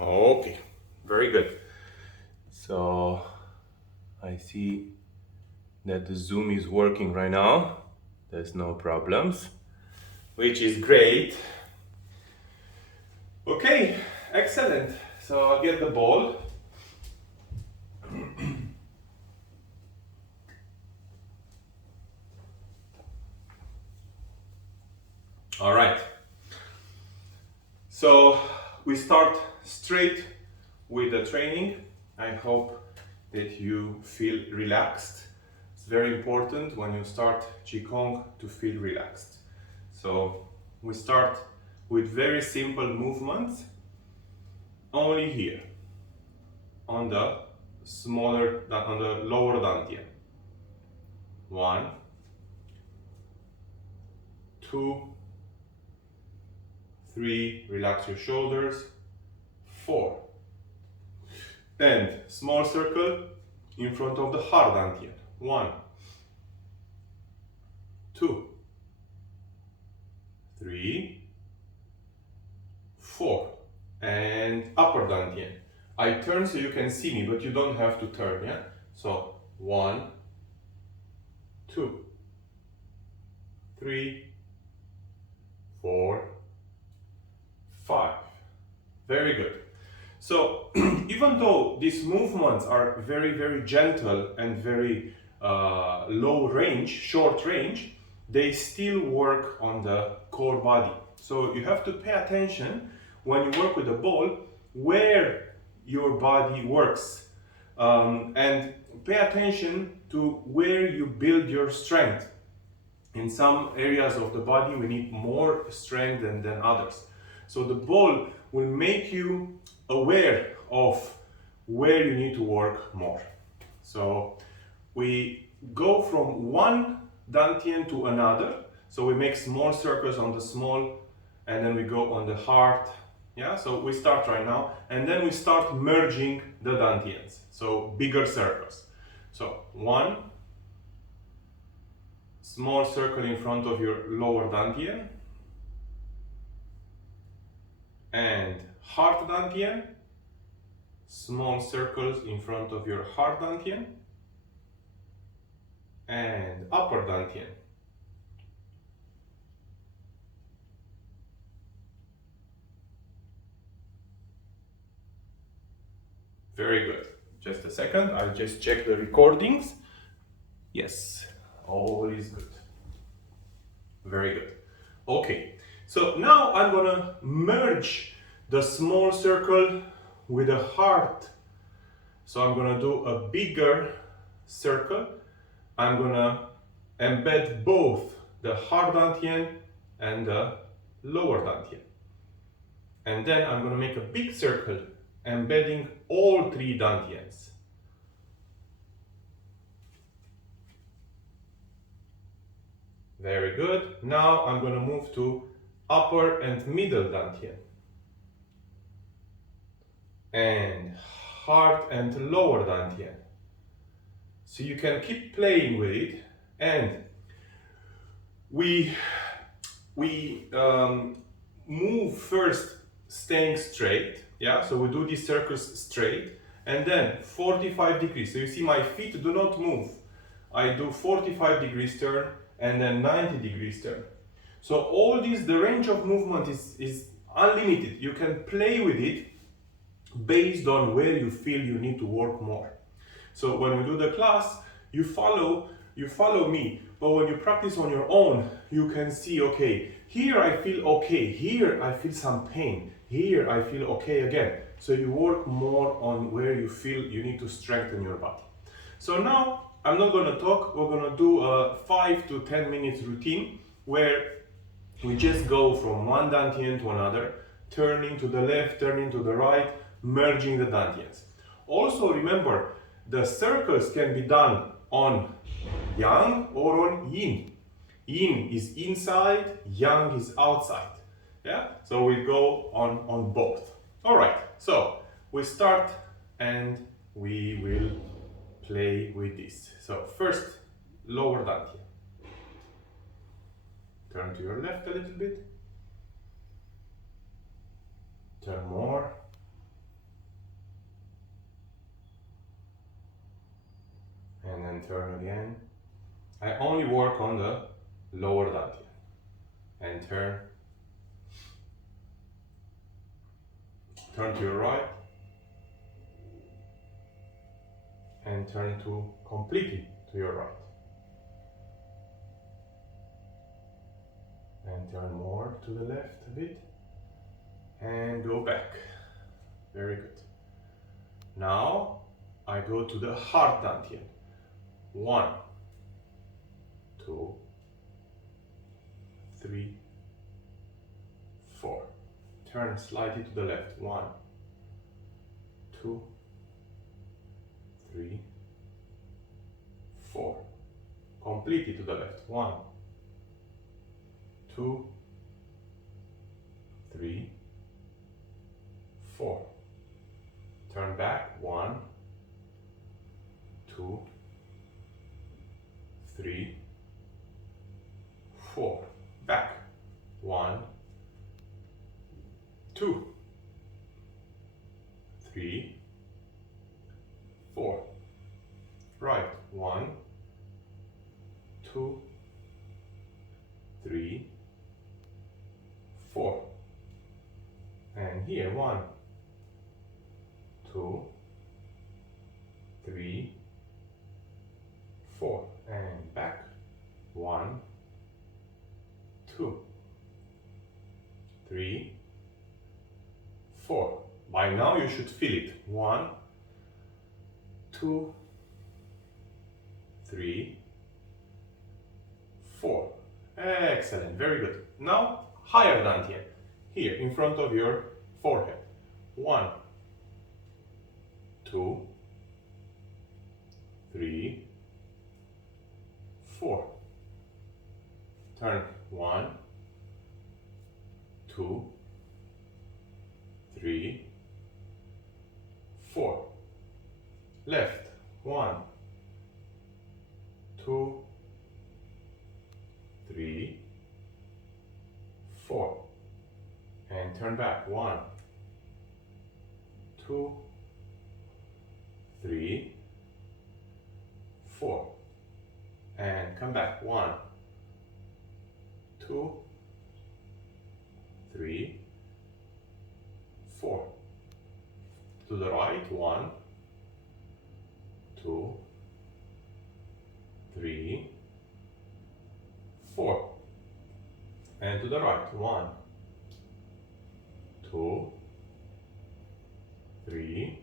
Okay, very good. So I see that the Zoom is working right now. There's no problems, which is great. Okay, excellent. So I'll get the ball. All right. So we start straight with the training. I hope that you feel relaxed. It's very important when you start Qigong to feel relaxed. So we start with very simple movements only here on the on the lower dantian. 1, 2, 3, relax your shoulders. 4, and small circle in front of the hard dantian. 1, 2, 3, 4, and upper dantian. I turn so you can see me, but you don't have to turn, yeah? So 1, 2, 3, 4, 5. Very good. So even though these movements are very, very gentle and very low range, short range, they still work on the core body. So you have to pay attention when you work with the ball where your body works, and pay attention to where you build your strength. In some areas of the body we need more strength than others. So the ball will make you aware of where you need to work more. So we go from one dantian to another. So we make small circles on the small, and then we go on the hard. Yeah, so we start right now, and then we start merging the dantians. So bigger circles. So 1, small circle in front of your lower dantian, and hard dantian, small circles in front of your hard dantian, and upper dantian. Very good. Just a second, I'll just check the recordings. Yes, all is good. Very good. Okay, so now I'm gonna merge the small circle with a heart. So I'm gonna do a bigger circle. I'm gonna embed both the hard dantian and the lower dantian. And then I'm gonna make a big circle embedding all 3 dantians. Very good. Now I'm going to move to upper and middle dantian, and hard and lower dantian. So you can keep playing with it, and we move first staying straight. Yeah, so we do these circles straight, and then 45 degrees. So you see my feet do not move. I do 45 degrees turn and then 90 degrees turn. So all this, the range of movement is unlimited. You can play with it based on where you feel you need to work more. So when we do the class, you follow me. But when you practice on your own, you can see, okay, here I feel okay, here I feel some pain, here I feel okay again. So you work more on where you feel you need to strengthen your body. So now I'm not going to talk, we're going to do a 5 to 10 minutes routine where we just go from one dantian to another, turning to the left, turning to the right, merging the dantians. Also remember, the circles can be done on yang or on yin. Yin is inside, yang is outside. Yeah, so we go on both. All right, so we start and we will play with this. So first, lower dantian. Turn to your left a little bit. Turn more. and turn again. I only work on the lower dantian. And turn. Turn to your right. And turn to completely to your right. And turn more to the left a bit. And go back. Very good. Now I go to the hard dantian. 1, 2, 3, 4. Turn slightly to the left. 1, 2, 3, 4. Completely to the left. 1, 2, 3, 4. Turn back. 1, 2, 3, 4. Back. 1, 2, 3, 4. Right. 1, 2, 3, 4. And here 1, 2, 3, 4. And back. 1, 2, 3, 4. By now you should feel it. 1, 2, 3, 4. Excellent, very good. Now higher dantian, here in front of your forehead. 1, 2, 3, 4. Turn. 1, 2, 3, 4. Left. 1, 2, 3, 4. And turn back. 1, 2, 3, 4. And come back. 1, 2, 3, 4. To the right. 1, 2, 3, 4. And to the right. 1, 2, 3,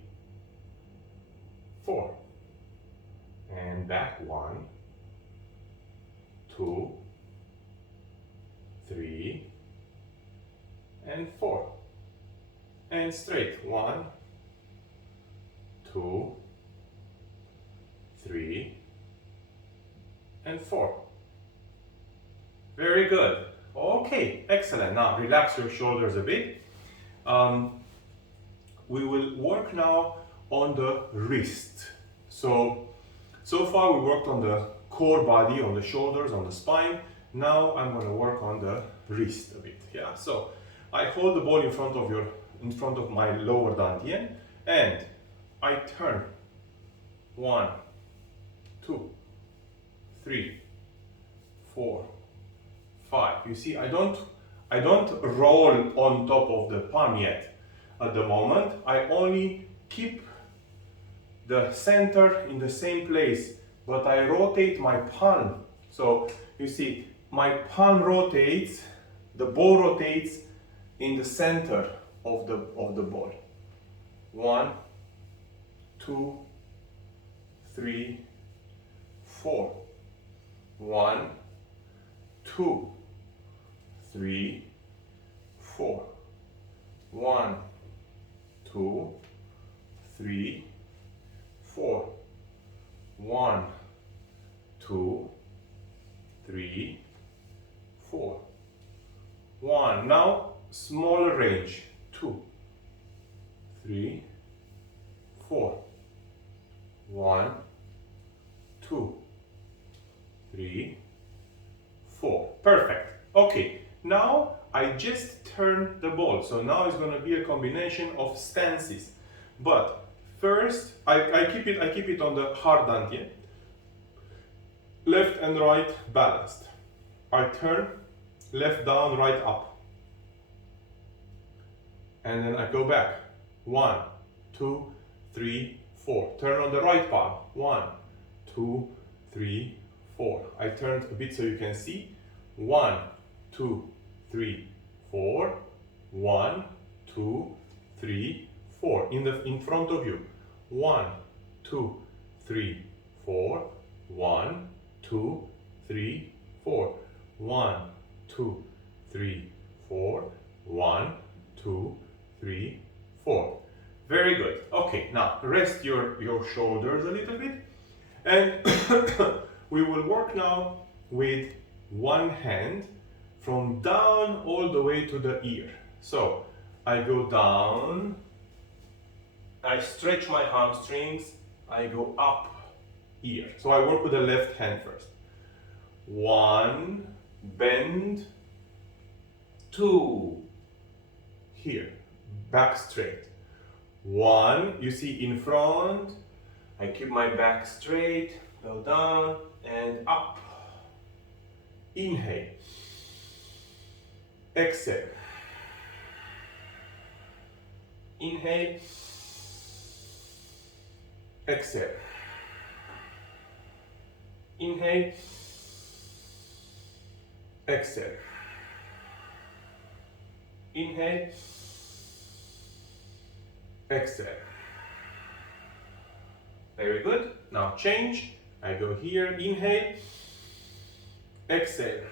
4. And back. 1, 2, 3, and 4. And straight. 1, 2, 3, and 4. Very good. Okay, excellent. Now relax your shoulders a bit. We will work now on the wrist. So far we worked on the core body, on the shoulders, on the spine. Now I'm going to work on the wrist a bit. Yeah. So I hold the ball in front of my lower dantian, and I turn. 1, 2, 3, 4, 5. You see, I don't roll on top of the palm yet. At the moment, I only keep the center in the same place, but I rotate my palm. So you see, my palm rotates, the ball rotates in the center of the ball. 1, 2, 3, 4. 1, 2, 3, 4. 1, 2, 3, 4. 1, 2, 3, 4. 1. Now smaller range. 2, 3, 4. 1, 2, 3, 4. Perfect. Okay. Now I just turn the ball. So now it's going to be a combination of stances. But first, I keep it on the hard dantian. left and right balanced. I turn, left down, right up. And then I go back. 1, 2, 3, 4. Turn on the right palm. 1, 2, 3, 4. I turned a bit so you can see. 1, 2, 3, 4. 1, 2, 3, 4. In front of you. 1, 2, 3, 4. 1, 2, 3, 4. 1, 2, 3, 4. 1, 2, 3, 4. Very good. Okay, now rest your shoulders a little bit, and we will work now with one hand from down all the way to the ear. So I go down, I stretch my hamstrings, I go up ear. So I work with the left hand first. 1, bend, 2, here, back straight. 1, you see in front, I keep my back straight, go down and up. Inhale. Exhale. Inhale. Exhale. Inhale. Exhale. Inhale. Exhale. Very good. Now change. I go here. Inhale. Exhale.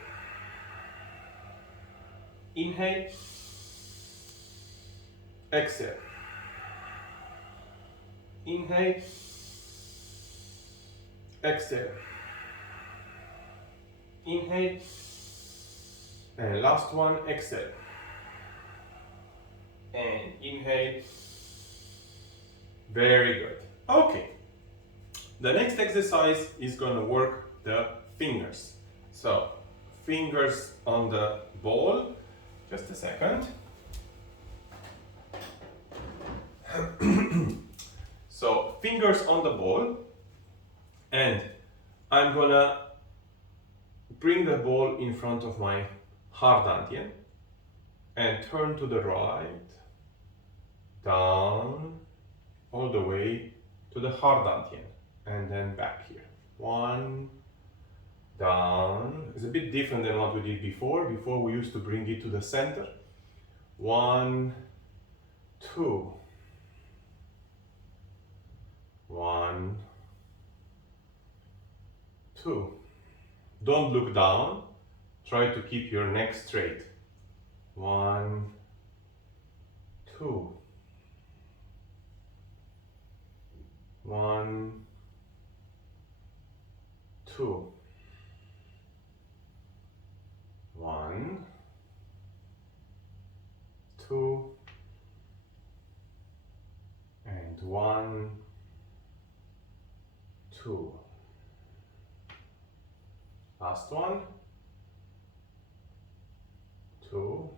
Inhale. Exhale. Inhale. Exhale. Inhale. And last one, exhale. And inhale. Very good. Okay. The next exercise is going to work the fingers. So, fingers on the ball. Just a second. So, fingers on the ball. And I'm gonna bring the ball in front of my hard dantian and turn to the right, down, all the way to the hard dantian, and then back here. 1, down. It's a bit different than what we did before. Before we used to bring it to the center. 1, 2. 1, 2. Don't look down. Try to keep your neck straight. 1, 2. 1, 2. 1, 2. And 1, 2. Last one. 2.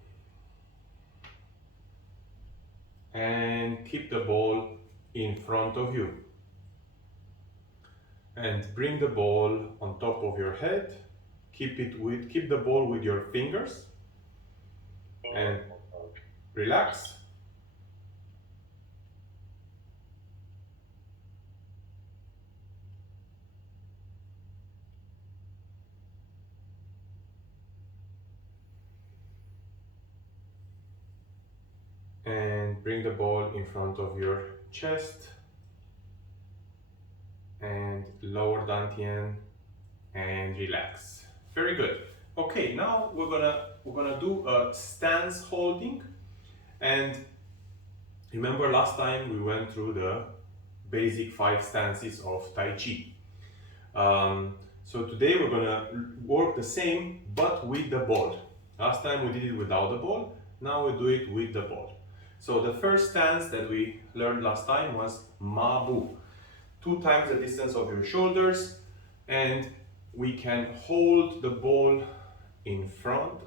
And keep the ball in front of you. And bring the ball on top of your head. Keep the ball with your fingers. And relax. And bring the ball in front of your chest and lower dantian and relax. Very good. Okay, now we're gonna do a stance holding. And remember last time we went through the basic 5 stances of Tai Chi. So today we're gonna work the same but with the ball. Last time we did it without the ball. Now we do it with the ball. So the first stance that we learned last time was Ma Bu. 2 times the distance of your shoulders, and we can hold the ball in front,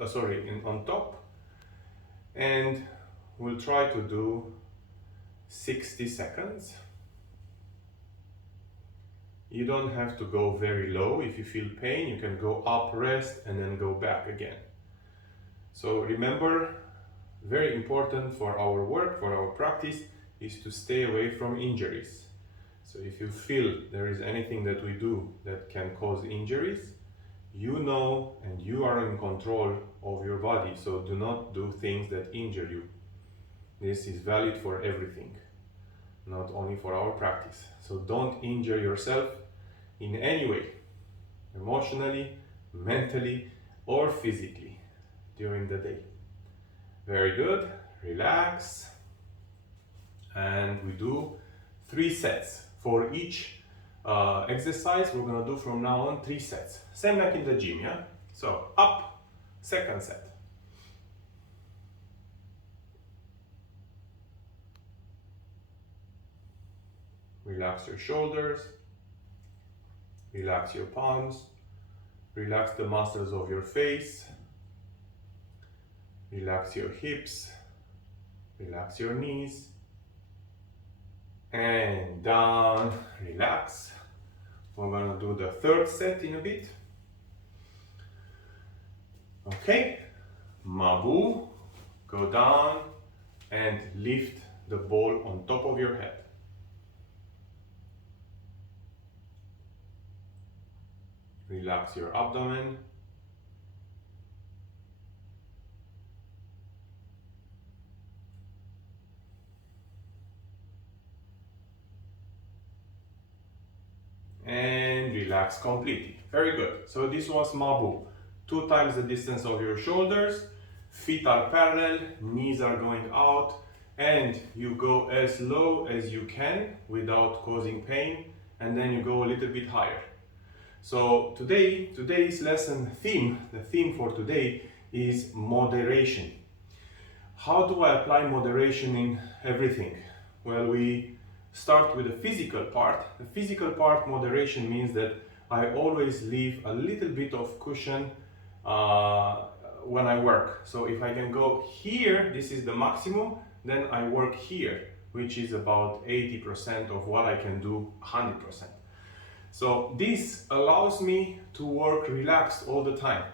on top, and we'll try to do 60 seconds. You don't have to go very low. If you feel pain, you can go up, rest, and then go back again. So remember, very important for our work, for our practice, is to stay away from injuries. So if you feel there is anything that we do that can cause injuries, you know and you are in control of your body, so do not do things that injure you. This is valid for everything, not only for our practice. So don't injure yourself in any way, emotionally, mentally, or physically during the day. Very good, relax. And we do 3 sets. For each exercise, we're gonna do from now on 3 sets. Same like in the gym, yeah? So up, second set. Relax your shoulders, relax your palms, relax the muscles of your face, relax your hips, relax your knees, and down, relax. We're gonna do the third set in a bit. Okay, Mabu, go down and lift the ball on top of your head. Relax your abdomen. And relax completely. Very good. So this was Mabu. 2 times the distance of your shoulders. Feet are parallel, knees are going out, and you go as low as you can without causing pain, and then you go a little bit higher. So today's lesson theme, the theme for today is moderation. How do I apply moderation in everything? Well, we start with the physical part. The physical part, moderation means that I always leave a little bit of cushion when I work. So if I can go here, this is the maximum, then I work here, which is about 80% of what I can do 100%. So this allows me to work relaxed all the time.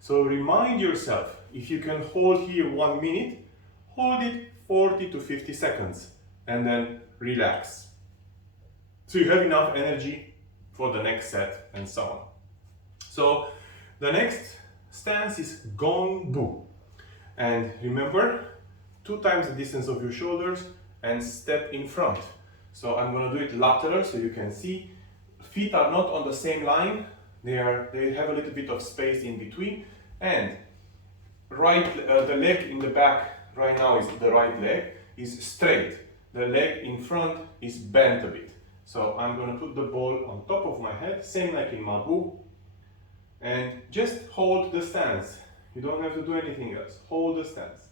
So remind yourself, if you can hold here 1 minute, hold it 40 to 50 seconds and then relax. So you have enough energy for the next set and so on. So the next stance is Gong Bu. And remember, 2 times the distance of your shoulders and step in front. So I'm going to do it lateral so you can see. Feet are not on the same line. They have a little bit of space in between. And the leg in the back right now is the right leg is straight. The leg in front is bent a bit. So I'm going to put the ball on top of my head, same like in Mabu, and just hold the stance. You don't have to do anything else. Hold the stance.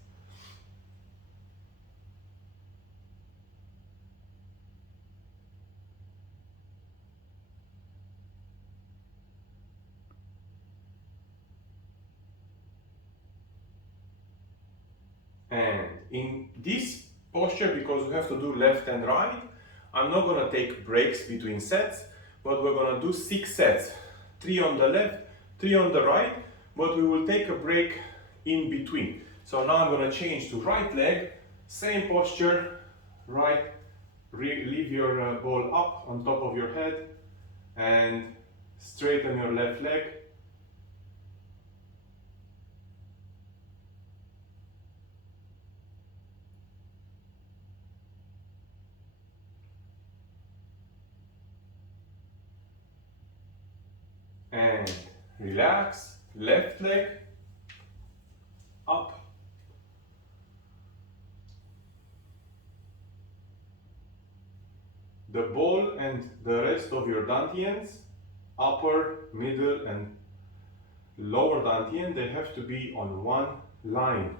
And in this posture, because we have to do left and right, I'm not going to take breaks between sets, but we're going to do 6 sets. 3 on the left, 3 on the right, but we will take a break in between. So now I'm going to change to right leg, same posture, right, leave your ball up on top of your head and straighten your left leg. And relax, left leg, up. The ball and the rest of your dantians, upper, middle and lower dantian, they have to be on one line.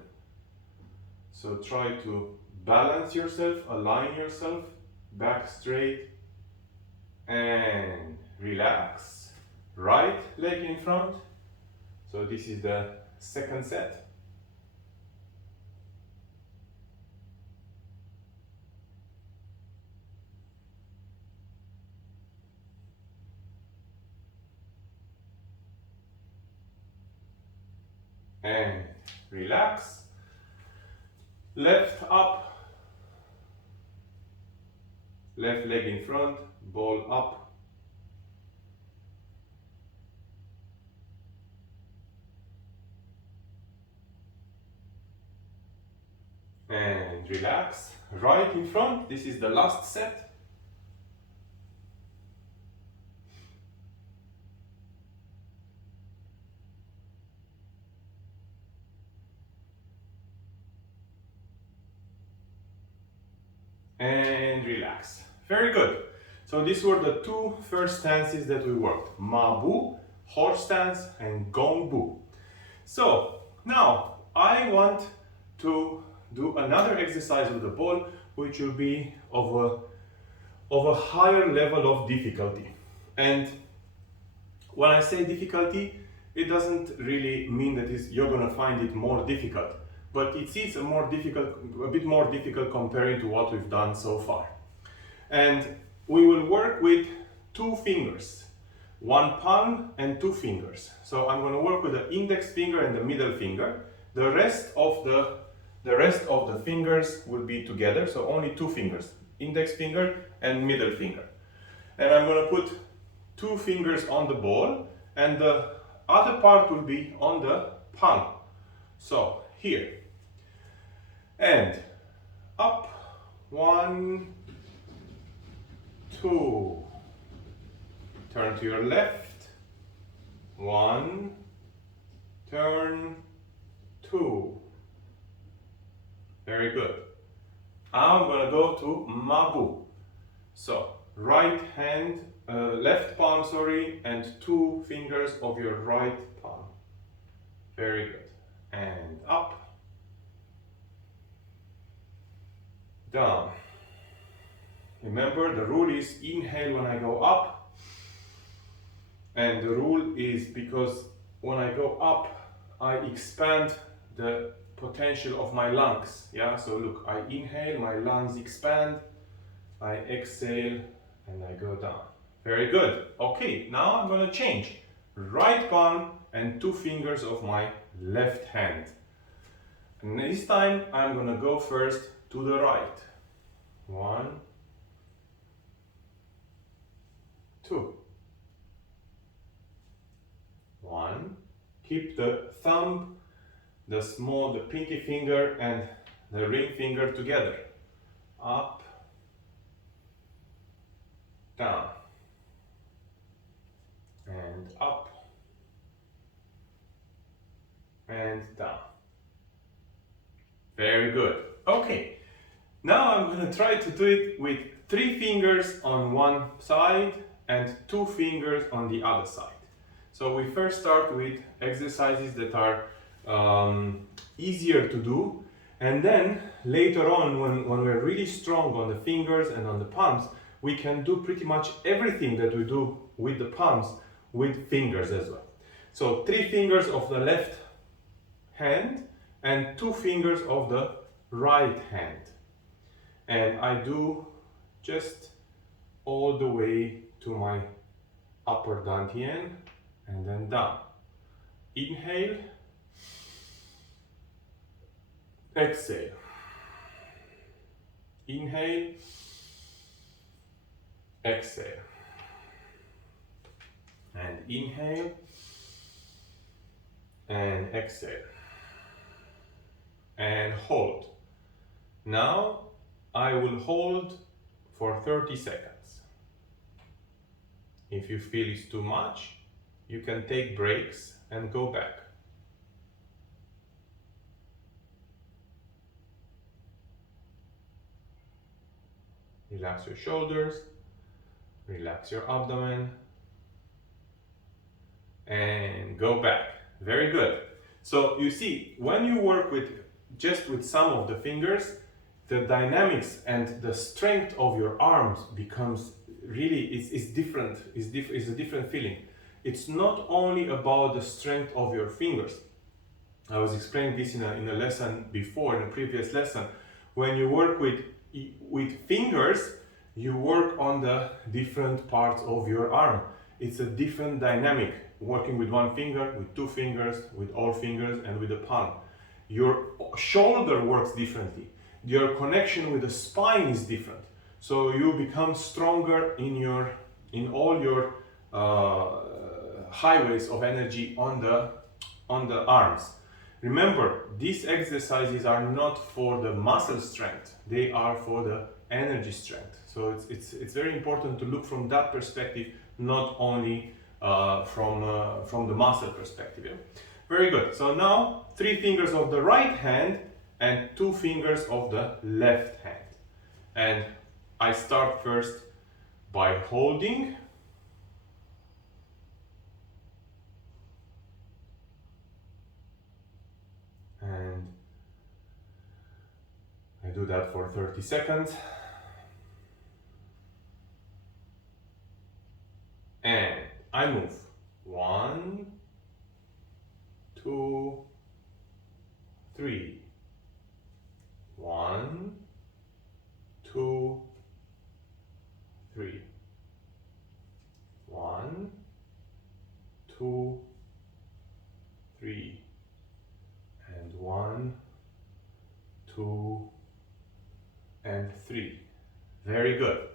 So try to balance yourself, align yourself, back straight and relax. Right leg in front. So this is the second set. and relax. Left up, left leg in front, ball up. And relax. Right in front, this is the last set. And relax. Very good. So these were the two first stances that we worked. Ma Bu, horse stance, and Gong Bu. So now I want to do another exercise with the ball, which will be of a higher level of difficulty. And when I say difficulty, it doesn't really mean that you're going to find it more difficult, but it is a bit more difficult comparing to what we've done so far. And we will work with 2 fingers, 1 palm and 2 fingers. So I'm going to work with the index finger and the middle finger. The rest of the fingers will be together, so only 2 fingers, index finger and middle finger. And I'm going to put 2 fingers on the ball, and the other part will be on the palm. So here, and up, 1, 2, turn to your left, 1, turn, 2. Very good. Now I'm going to go to Ma Bu. So right hand, left palm, sorry, and 2 fingers of your right palm. Very good. And up, down. Remember, the rule is inhale when I go up, and the rule is because when I go up, I expand the potential of my lungs. Yeah, so look, I inhale, my lungs expand, I exhale, and I go down. Very good. Okay, now I'm going to change. Right palm and 2 fingers of my left hand. And this time I'm going to go first to the right. 1, 2. 1. Keep the thumb, the pinky finger and the ring finger together. Up, down, and up, and down. Very good. Okay, now I'm going to try to do it with 3 fingers on one side and 2 fingers on the other side. So we first start with exercises that are easier to do, and then later on, when we're really strong on the fingers and on the palms, we can do pretty much everything that we do with the palms with fingers as well. So 3 fingers of the left hand and 2 fingers of the right hand, and I do just all the way to my upper dantian and then down. Inhale, exhale. Inhale, exhale. And inhale and exhale. And hold. Now I will hold for 30 seconds. If you feel it's too much, you can take breaks and go back. Relax your shoulders, relax your abdomen, and go back. Very good. So you see, when you work with some of the fingers, the dynamics and the strength of your arms becomes really, it's different. It's a different feeling. It's not only about the strength of your fingers. I was explaining this in a lesson before, in a previous lesson. When you work with fingers, you work on the different parts of your arm. It's a different dynamic. working with one finger, with two fingers, with all fingers, and with the palm. Your shoulder works differently. Your connection with the spine is different. So you become stronger in all your highways of energy on the arms. Remember, these exercises are not for the muscle strength; they are for the energy strength. So it's very important to look from that perspective, not only from the muscle perspective. Yeah? Very good. So now 3 fingers of the right hand and 2 fingers of the left hand. And I start first by holding. And I do that for 30 seconds. And I move. 1, 2, 3. 1, 2, 3. 1, 2, 3. And 1, 2, and 3. Very good.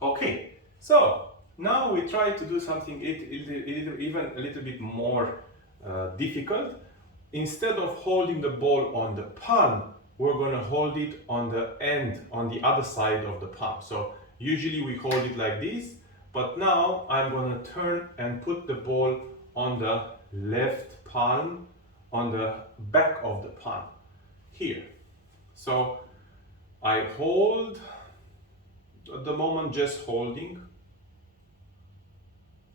Okay, so now we try to do something even a little bit more difficult. Instead of holding the ball on the palm, we're going to hold it on the end, on the other side of the palm. So usually we hold it like this, but now I'm going to turn and put the ball on the left palm, on the back of the palm, here. So I hold, at the moment just holding.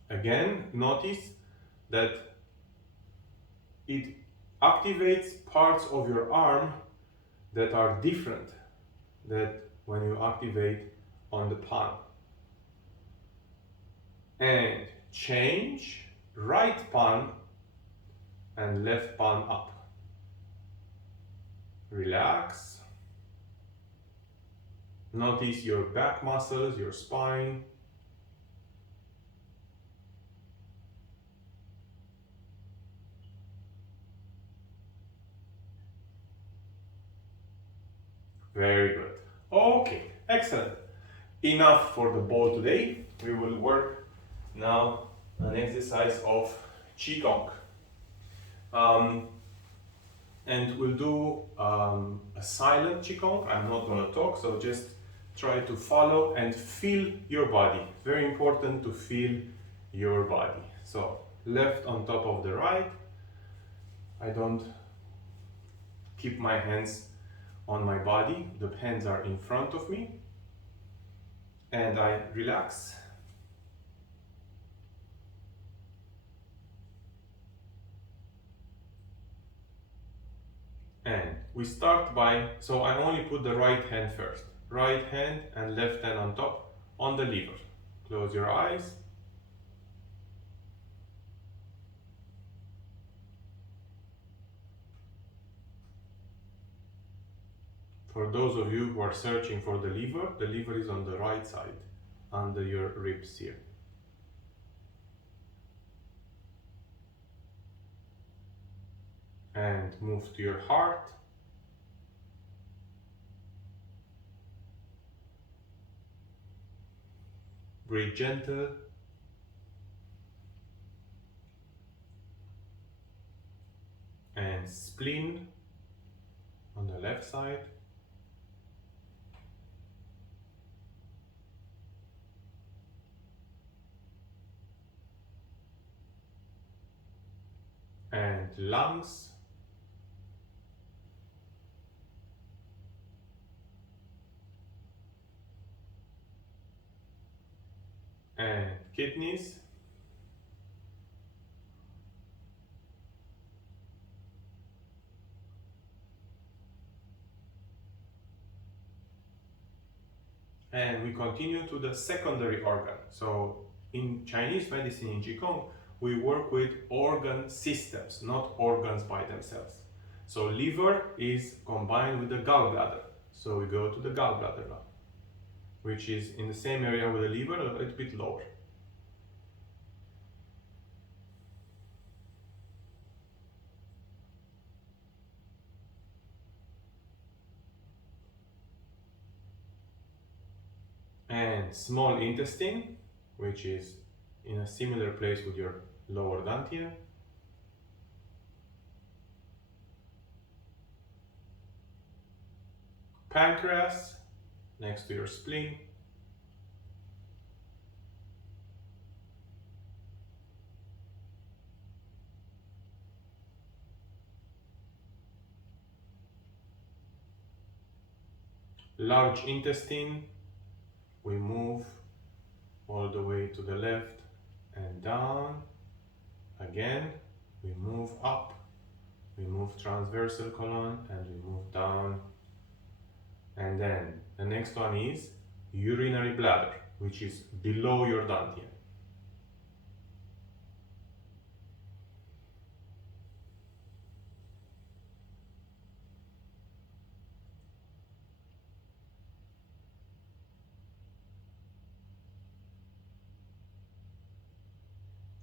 Again, notice that it activates parts of your arm that are different than when you activate on the palm. And change right palm and left palm up. Relax. Notice your back muscles, your spine. Very good. Okay, excellent. Enough for the ball today. We will work now an exercise of Qigong. And we'll do a silent Qigong. I'm not going to talk, so just try to follow and feel your body. Very important to feel your body. So left on top of the right. I don't keep my hands on my body. The hands are in front of me. And I relax. And we start by, so I only put the right hand first. Right hand and left hand on top, on the lever. Close your eyes. For those of you who are searching for the lever is on the right side, under your ribs here. And move to your heart. Breathe gentle. And spleen on the left side. And lungs. And kidneys. And we continue to the secondary organ. So in Chinese medicine, in Qigong, we work with organ systems, not organs by themselves. So liver is combined with the gallbladder. So we go to the gallbladder now, which is in the same area with the liver, a little bit lower. and small intestine, which is in a similar place with your lower dantian. Pancreas, next to your spleen. Large intestine, we move all the way to the left and down. Again, we move up, we move transversal colon, and we move down. And then the next one is urinary bladder, which is below your dantian.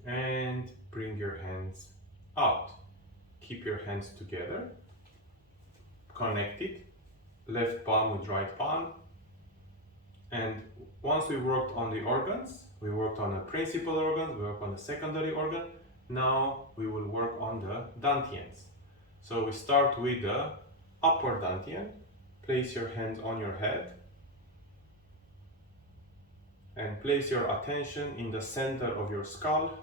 And bring your hands out. Keep your hands together, connected, left palm with right palm. And once we worked on the organs, we worked on the principal organ, we worked on the secondary organ. Now we will work on the dantians. So we start with the upper dantian. Place your hands on your head and place your attention in the center of your skull.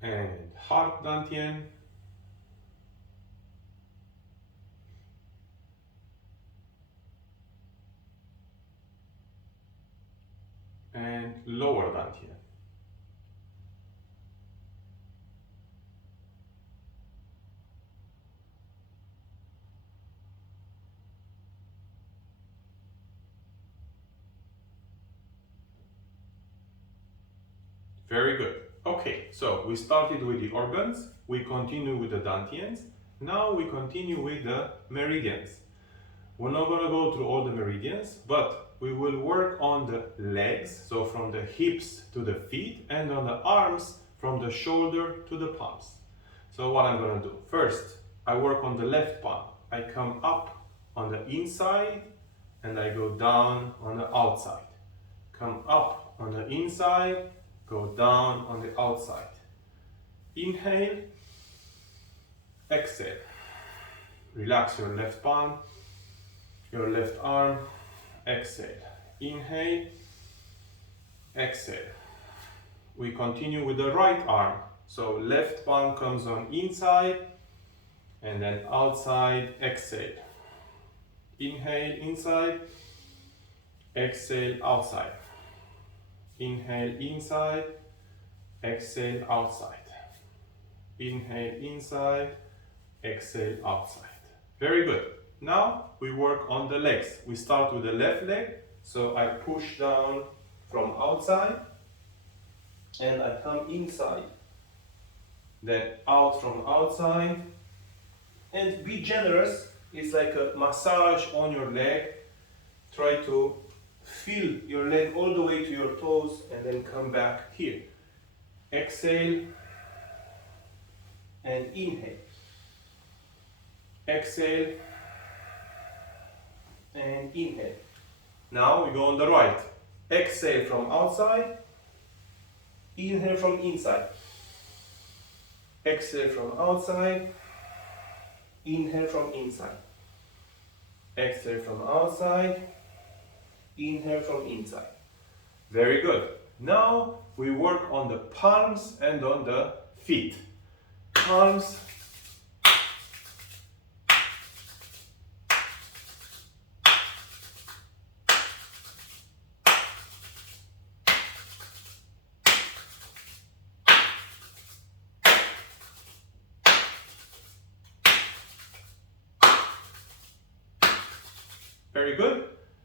And heart dantian. And lower dantian. Very good. Okay, so we started with the organs, we continue with the dantians, now we continue with the meridians. We're not going to go through all the meridians, but we will work on the legs, so from the hips to the feet, and on the arms from the shoulder to the palms. So what I'm going to do, first I work on the left palm. I come up on the inside and I go down on the outside. Come up on the inside, go down on the outside. Inhale, exhale. Relax your left palm, your left arm, exhale. Inhale, exhale. We continue with the right arm. So left palm comes on inside and then outside, exhale. Inhale inside, exhale outside. Inhale inside, exhale outside. Inhale inside, exhale outside. Very good. Now we work on the legs. We start with the left leg. So I push down from outside and I come inside. Then out from outside. And be generous. It's like a massage on your leg. Try to feel your leg all the way to your toes and then come back here. Exhale and inhale. Exhale and inhale. Now we go on the right. Exhale from outside. Inhale from inside. Exhale from outside. Inhale from inside. Exhale from outside. Inhale from inside. Very good. Now we work on the palms and on the feet. Palms. Very good.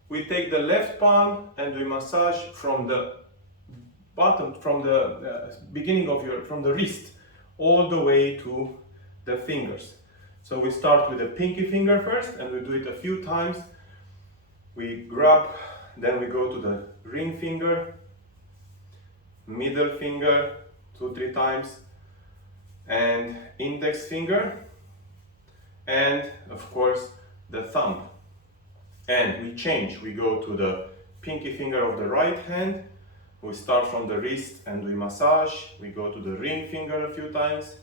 We take the left palm and we massage from the bottom, from the beginning of from the wrist, all the way to the fingers. So we start with the pinky finger first and we do it a few times. We grab then we go to the ring finger, middle finger, 2-3 times, and index finger, and of course the thumb. And we change, we go to the pinky finger of the right hand, we start from the wrist and we massage, we go to the ring finger a few times,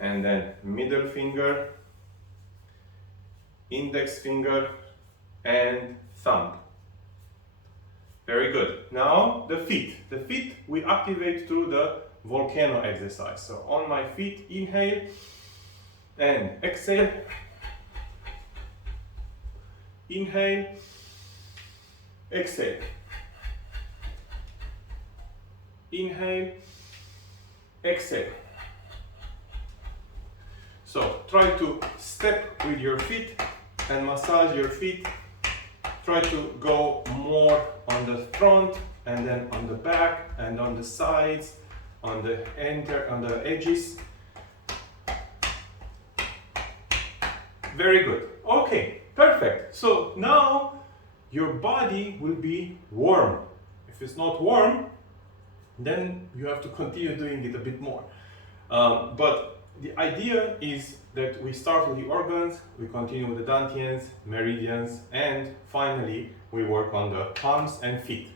and then middle finger, index finger, and thumb. Very good. Now the feet. The feet we activate through the volcano exercise. So on my feet, inhale and exhale. Inhale, exhale. Inhale, exhale. So try to step with your feet and massage your feet. Try to go more on the front and then on the back and on the sides, on the edges. Very good. Okay, perfect. So now your body will be warm. If it's not warm, then you have to continue doing it a bit more. But the idea is that we start with the organs, we continue with the dantians, meridians, and finally we work on the palms and feet.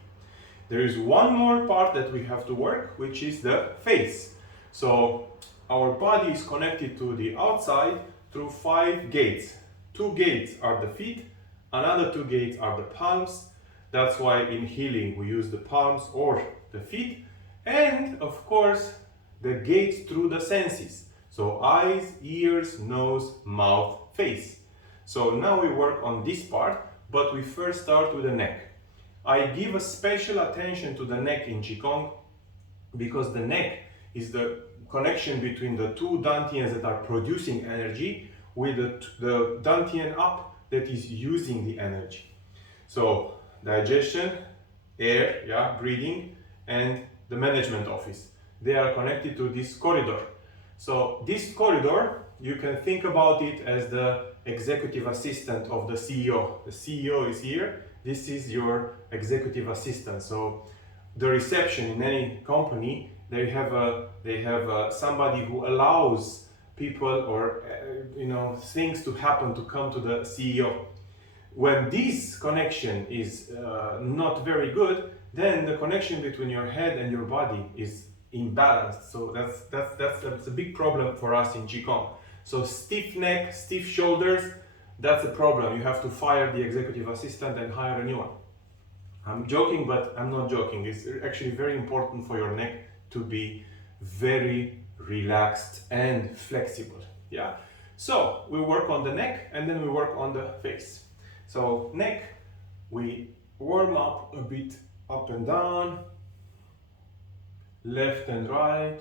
There is one more part that we have to work, which is the face. So our body is connected to the outside through 5 gates. 2 gates are the feet, another 2 gates are the palms. That's why in healing we use the palms or the feet. And of course, the gates through the senses. So eyes, ears, nose, mouth, face. So now we work on this part, but we first start with the neck. I give a special attention to the neck in Qigong because the neck is the connection between the 2 dantians that are producing energy with the dantian up that is using the energy. So digestion, air, yeah, breathing, and the management office. They are connected to this corridor. So this corridor, you can think about it as the executive assistant of the CEO. The CEO is here. This is your executive assistant. So the reception in any company, they have somebody who allows people or things to happen to come to the CEO. When this connection is not very good, then the connection between your head and your body is imbalanced. So that's a big problem for us in Qigong. So stiff neck, stiff shoulders, that's a problem. You have to fire the executive assistant and hire a new one. I'm joking, but I'm not joking. It's actually very important for your neck to be very relaxed and flexible. Yeah. So we work on the neck and then we work on the face. So neck, we warm up a bit up and down, left and right.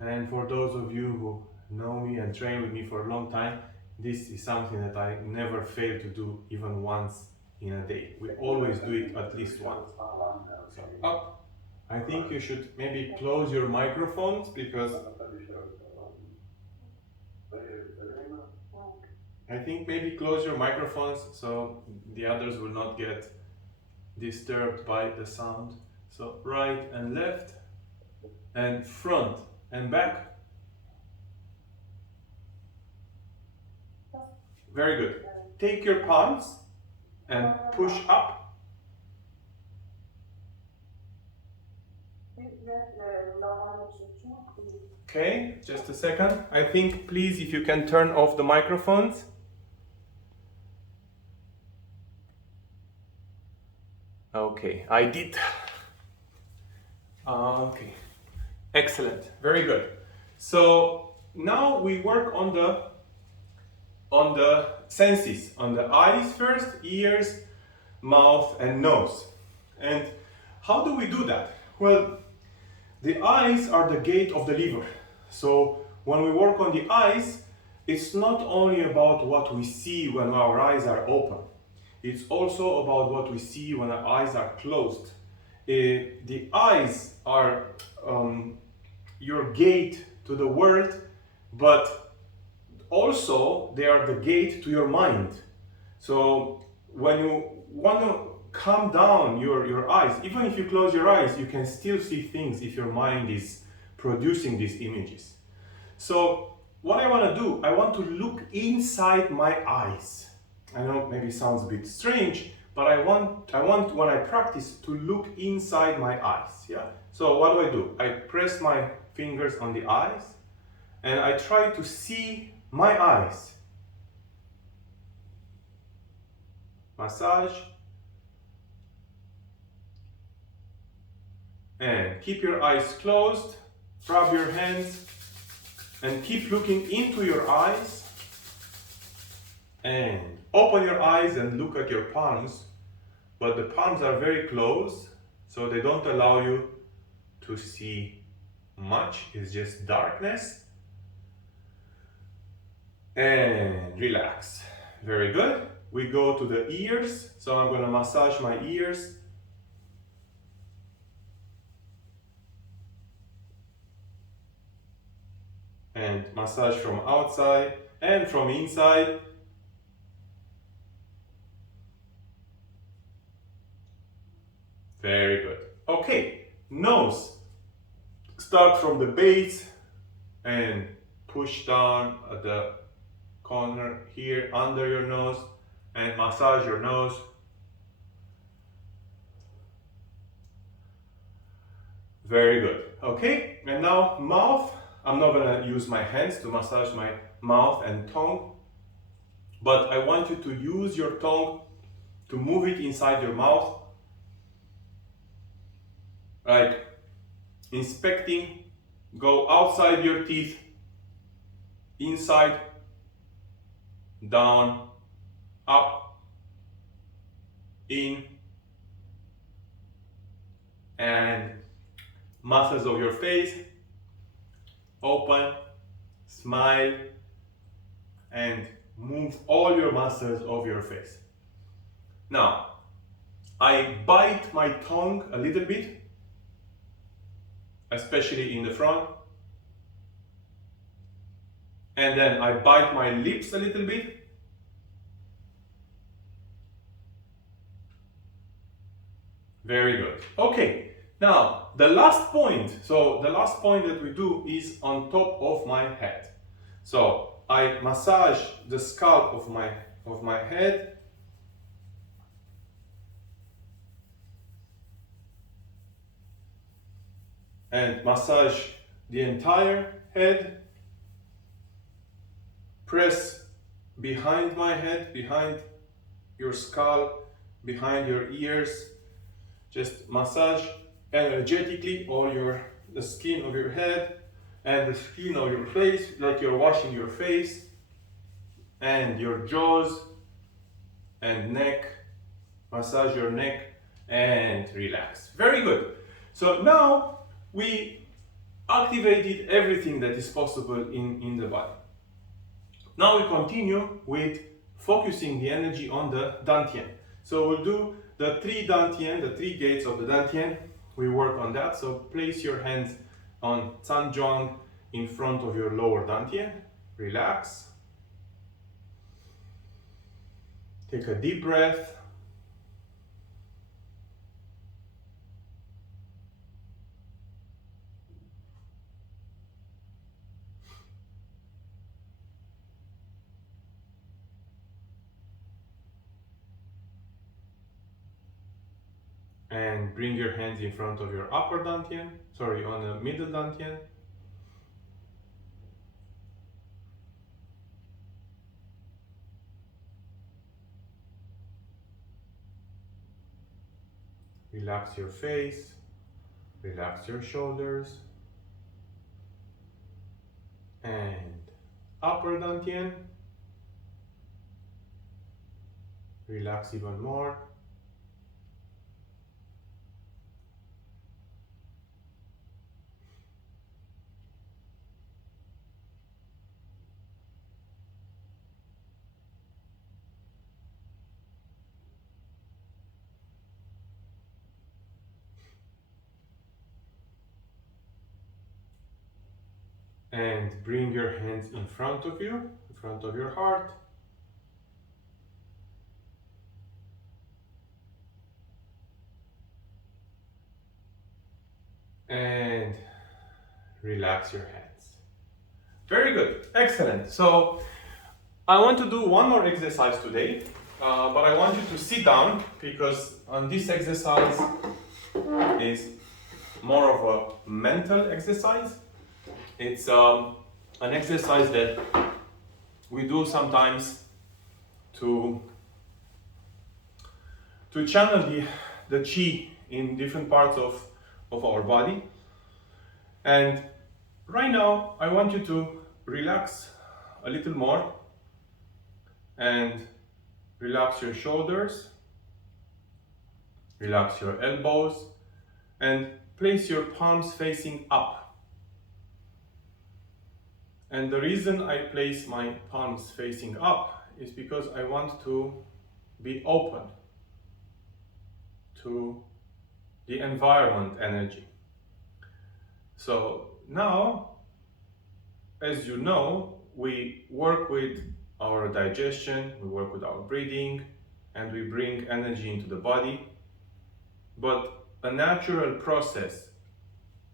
And for those of you who know me and train with me for a long time, this is something that I never fail to do even once in a day. We always do it at least once. So up. I think you should maybe close your microphones because close your microphones so the others will not get disturbed by the sound. So right and left and front and back. Very good. Take your palms and push up. Okay, just a second. I think please if you can turn off the microphones. Okay, I did. Okay, excellent, very good. So now we work on the senses, on the eyes first, ears, mouth, and nose. And how do we do that? Well, the eyes are the gate of the liver. So when we work on the eyes, it's not only about what we see when our eyes are open. It's also about what we see when our eyes are closed. The eyes are your gate to the world, but also they are the gate to your mind. So when you want to calm down your eyes, even if you close your eyes, you can still see things if your mind is producing these images. So what I want to do, I want to look inside my eyes. I know maybe it sounds a bit strange, but I want when I practice to look inside my eyes. Yeah. So what do? I press my fingers on the eyes and I try to see my eyes. Massage. And keep your eyes closed, rub your hands, and keep looking into your eyes. And open your eyes and look at your palms, but the palms are very close, so they don't allow you to see much. It's just darkness. And relax. Very good. We go to the ears, so I'm going to massage my ears. And massage from outside and from inside. Very good. Okay, nose. Start from the base and push down at the corner here under your nose and massage your nose. Very good. Okay, and now mouth. I'm not gonna use my hands to massage my mouth and tongue, but I want you to use your tongue to move it inside your mouth, like inspecting, go outside your teeth, inside, down, up, in, and muscles of your face, open, smile, and move all your muscles of your face. Now, I bite my tongue a little bit, especially in the front. And then I bite my lips a little bit. Very good. Okay, now the last point. So the last point that we do is on top of my head. So I massage the scalp of my head. And massage the entire head. Press behind my head, behind your scalp, behind your ears. Just massage energetically the skin of your head and the skin of your face, like you're washing your face, and your jaws and neck. Massage your neck and relax. Very good. So now we activated everything that is possible in the body. Now we continue with focusing the energy on the Dantian. So we'll do the 3 Dantian, the 3 gates of the Dantian. We work on that. So place your hands on Zhanzhuang in front of your lower Dantian. Relax. Take a deep breath. And bring your hands in front of your upper Dantian, on the middle Dantian. Relax your face, relax your shoulders, and upper Dantian. Relax even more. And bring your hands in front of you, in front of your heart. and relax your hands. Very good, excellent. So I want to do one more exercise today, but I want you to sit down because on this exercise is more of a mental exercise. It's an exercise that we do sometimes to channel the chi in different parts of our body. And right now I want you to relax a little more and relax your shoulders, relax your elbows, and place your palms facing up. And the reason I place my palms facing up is because I want to be open to the environment energy. So now, as you know, we work with our digestion, we work with our breathing, and we bring energy into the body. But a natural process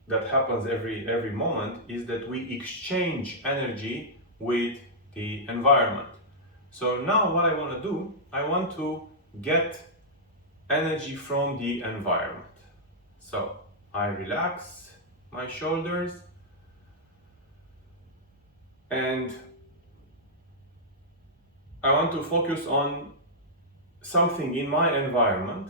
that happens every moment is that we exchange energy with the environment. So now what I want to do, I want to get energy from the environment. So I relax my shoulders and I want to focus on something in my environment,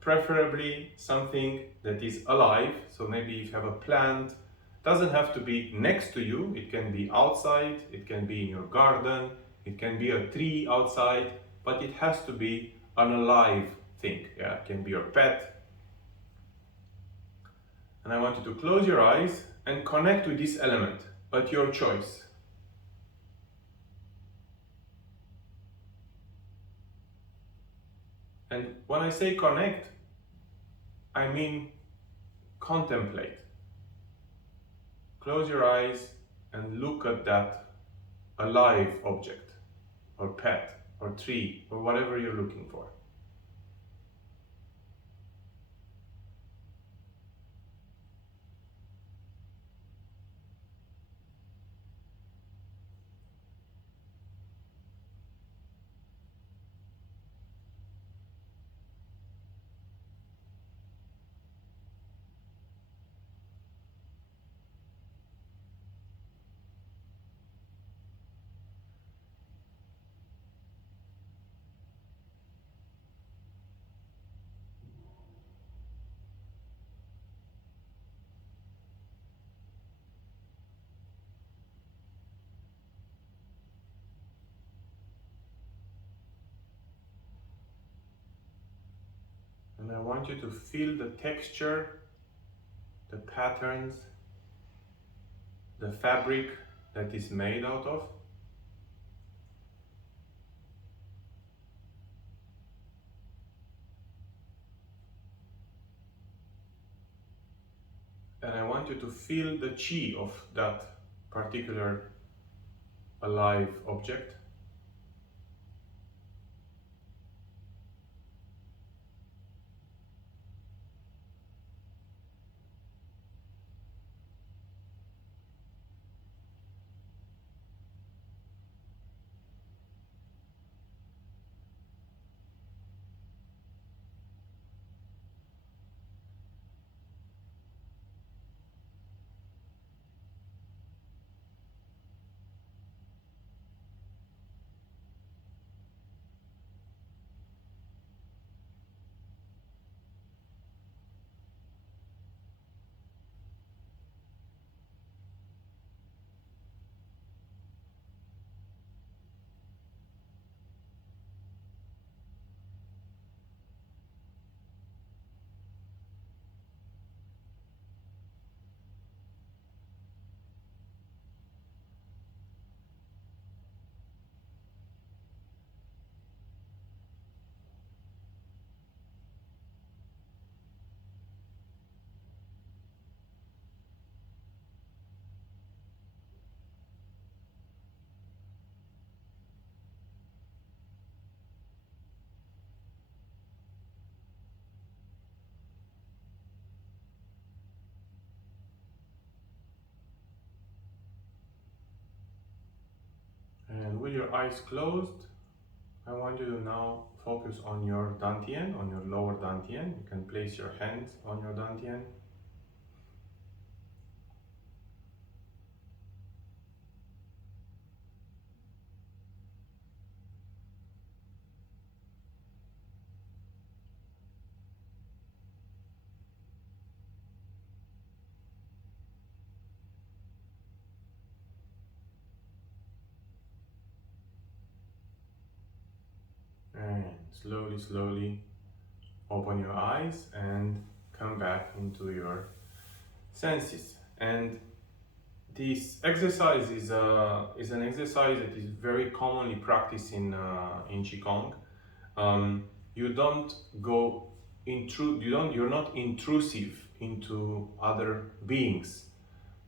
preferably something that is alive. So maybe if you have a plant, doesn't have to be next to you, it can be outside, it can be in your garden, it can be a tree outside, but it has to be an alive thing. Yeah, it can be your pet. And I want you to close your eyes and connect with this element at your choice. And when I say connect, I mean contemplate. Close your eyes and look at that alive object, or pet, or tree, or whatever you're looking for. And I want you to feel the texture, the patterns, the fabric that is made out of. And I want you to feel the chi of that particular alive object. your eyes closed, I want you to now focus on your dantian, on your lower dantian. You can place your hands on your dantian. And slowly, slowly open your eyes and come back into your senses. And this exercise is an exercise that is very commonly practiced in Qigong. You don't go you're not intrusive into other beings,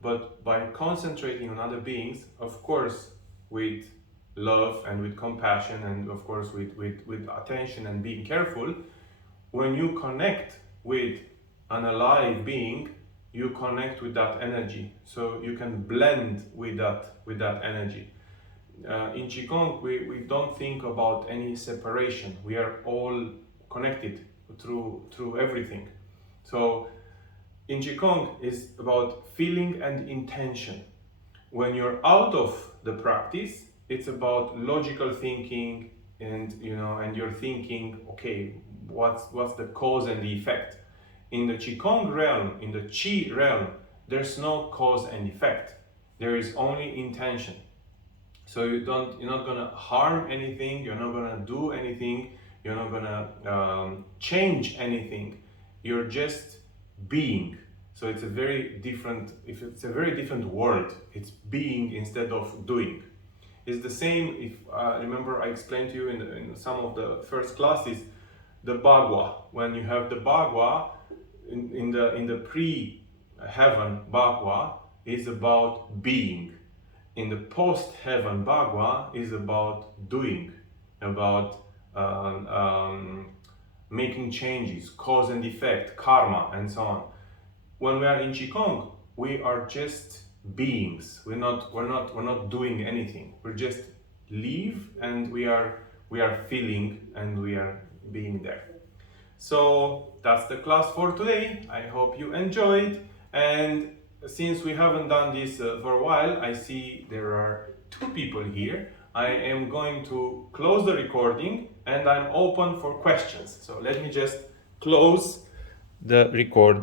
but by concentrating on other beings, of course, with love and with compassion, and of course with attention and being careful, when you connect with an alive being, you connect with that energy, so you can blend with that energy. In Qigong, we don't think about any separation. We are all connected through everything. So in Qigong is about feeling and intention. When you're out of the practice, it's about logical thinking, and and you're thinking, okay, what's the cause and the effect. In the Qigong realm, in the Qi realm, there's no cause and effect. There is only intention. So you're not gonna harm anything. You're not gonna do anything. You're not gonna change anything. You're just being. So it's a very different word. It's being instead of doing. It's the same. If remember, I explained to you in some of the first classes, the Bagua. When you have the Bagua, in the pre-heaven Bagua is about being. In the post-heaven Bagua is about doing, about making changes, cause and effect, karma, and so on. When we are in Qigong, we are just beings. We're not doing anything. We're just live, and we are feeling, and we are being there. So that's the class for today. I hope you enjoyed. And since we haven't done this for a while, I see there are 2 people here. I am going to close the recording, and I'm open for questions. So let me just close the recording.